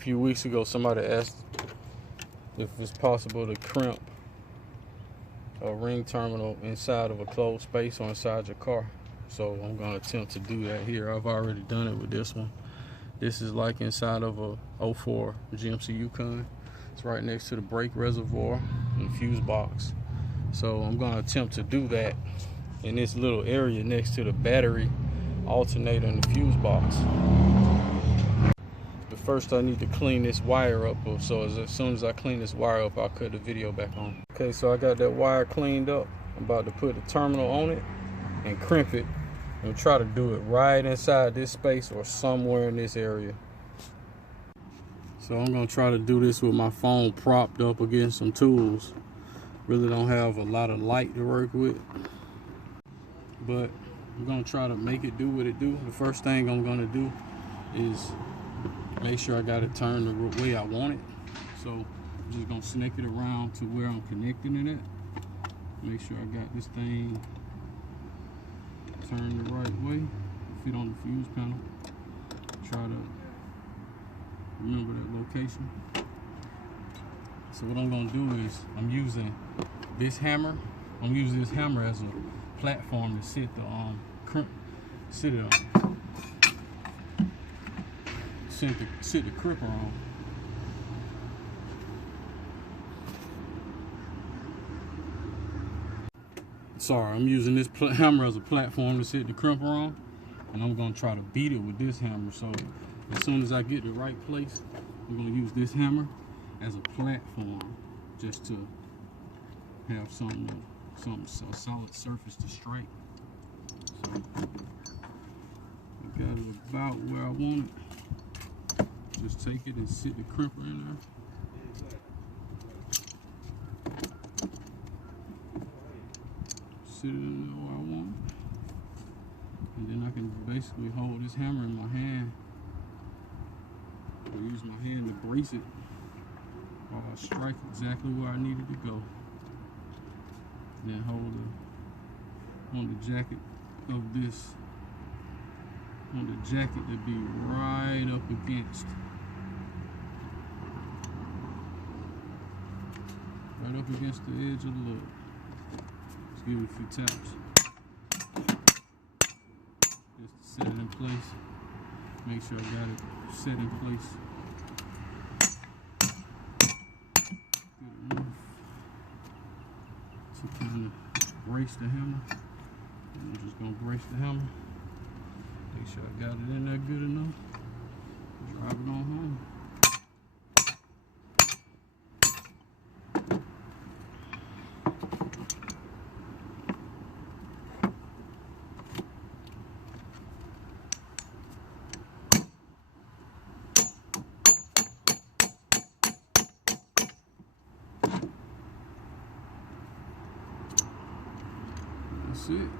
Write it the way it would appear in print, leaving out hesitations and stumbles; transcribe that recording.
few weeks ago, somebody asked if it's possible to crimp a ring terminal inside of a closed space or inside your car. So I'm going to attempt to do that here. I've already done it with this one. This is like inside of a 04 GMC Yukon. It's right next to the brake reservoir and fuse box. So I'm going to attempt to do that in this little area next to the battery alternator and the fuse box. But first I need to clean this wire up, so as soon as I clean this wire up, I'll cut the video back on. Okay, so I got that wire cleaned up. I'm about to put the terminal on it and crimp it, and try to do it right inside this space or somewhere in this area. So I'm gonna try to do this with my phone propped up against some tools. Really don't have a lot of light to work with, but I'm gonna try to make it do what it do. The first thing I'm gonna do is make sure I got it turned the way I want it. So I'm just gonna snake it around to where I'm connecting it at. Make sure I got this thing turned the right way, fit on the fuse panel. Try to remember that location. So what I'm gonna do is I'm using this hammer. I'm using this hammer as a platform to sit the crimp, sit it on. Sit the cripper on. Sorry, I'm using this hammer as a platform to sit the crimper on, and I'm gonna try to beat it with this hammer. So as soon as I get the right place, I'm gonna use this hammer as a platform just to have a solid surface to strike. So I got it about where I want it. Just take it and sit the crimper in there. Sit it in there where I want it. And then I can basically hold this hammer in my hand. Or use my hand to brace it while I strike exactly where I need it to go. And then hold it on the jacket of this, on the jacket to be right up against. Right up against the edge of the lug. Just give it a few taps. Just to set it in place. Make sure I got it set in place. Good enough to kind of brace the hammer. And I'm just gonna brace the hammer. Make sure I got it in there good enough. Drive it on home. That's it.